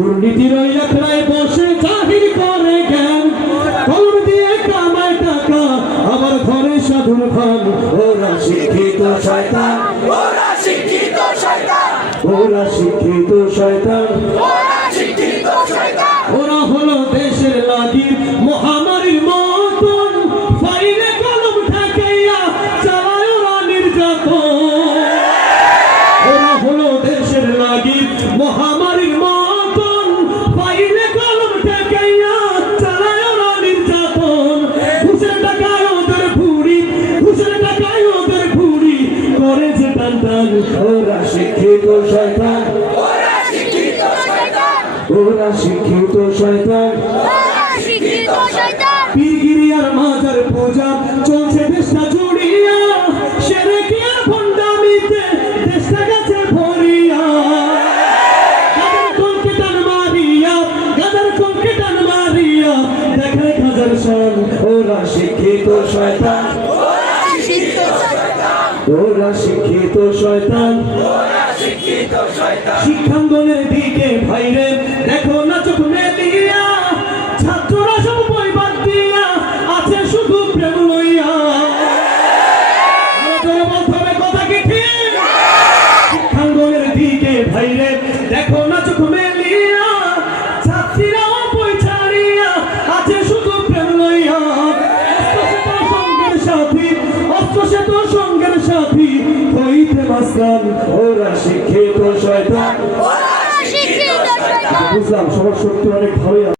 দুর্নীতির ওই আখড়ায় বসে জাহির করে জ্ঞান, কলম দিয়ে কামায় টাকা আবার ঘরে সাধুর ভান। ওরা শিক্ষিত শয়তান, ওরা শিক্ষিত শয়তান, ওরা শিক্ষিত শয়তান, ওরা শিক্ষিত শয়তান। ওরা হলো দেশের লাগি মহামারীর মতন, ফাইলে কলম ঠেকাইয়া চালায় ওরা নির্যাতন। ওরা হলো দেশের লাগি মহামারীর মতন, ফাইলে কলম ঠেকাইয়া চালায় ওরা নির্যাতন। ঘুষের টাকায় ওদের ভুড়ি, ঘুষের টাকায় ওদের ভুড়ি করে যে টান টান। ওরা শিক্ষিত শয়তান, ওরা শিক্ষিত শয়তান, ওরা শিক্ষিত শয়তান। ওরা শিক্ষিত শয়তান। পীরগিরি আর মাজার পূজা চলছে দেশটা জুড়িয়া, সেরেকি আর ভণ্ডামিতে দেশটা গেছে ভরিয়া। গাদার কলকে টান মারিয়া, গাদার কলকে টান মারিয়া দেখায় খাজার শান। ওরা শিক্ষিত শয়তান, ওরা শিক্ষিত শয়তান, ওরা শিক্ষিত শয়তান। ওরা শিক্ষিত শয়তান। শিক্ষাঙ্গনের দিকে ভাইরে দেখো না চোখ মেলিয়া, ছাত্ররা সব বই বাদ দিয়া আছে শুধু প্রেম লইয়া। আমাদের বলতে হবে কথা কি ঠিক? শিক্ষাঙ্গনের দিকে ভাইরে দেখো না চোখ মেলিয়া, ছাত্রীরা বই ছাড়িয়া আছে শুধু প্রেম লইয়া। অস্ত্র সে তো সঙ্গের সাথী হইতে মাস্তান। ওরা শিক্ষিত শয়তান। ওরা শিক্ষিত শয়তান। বুঝলাম সবার সত্যি অনেক ভালোই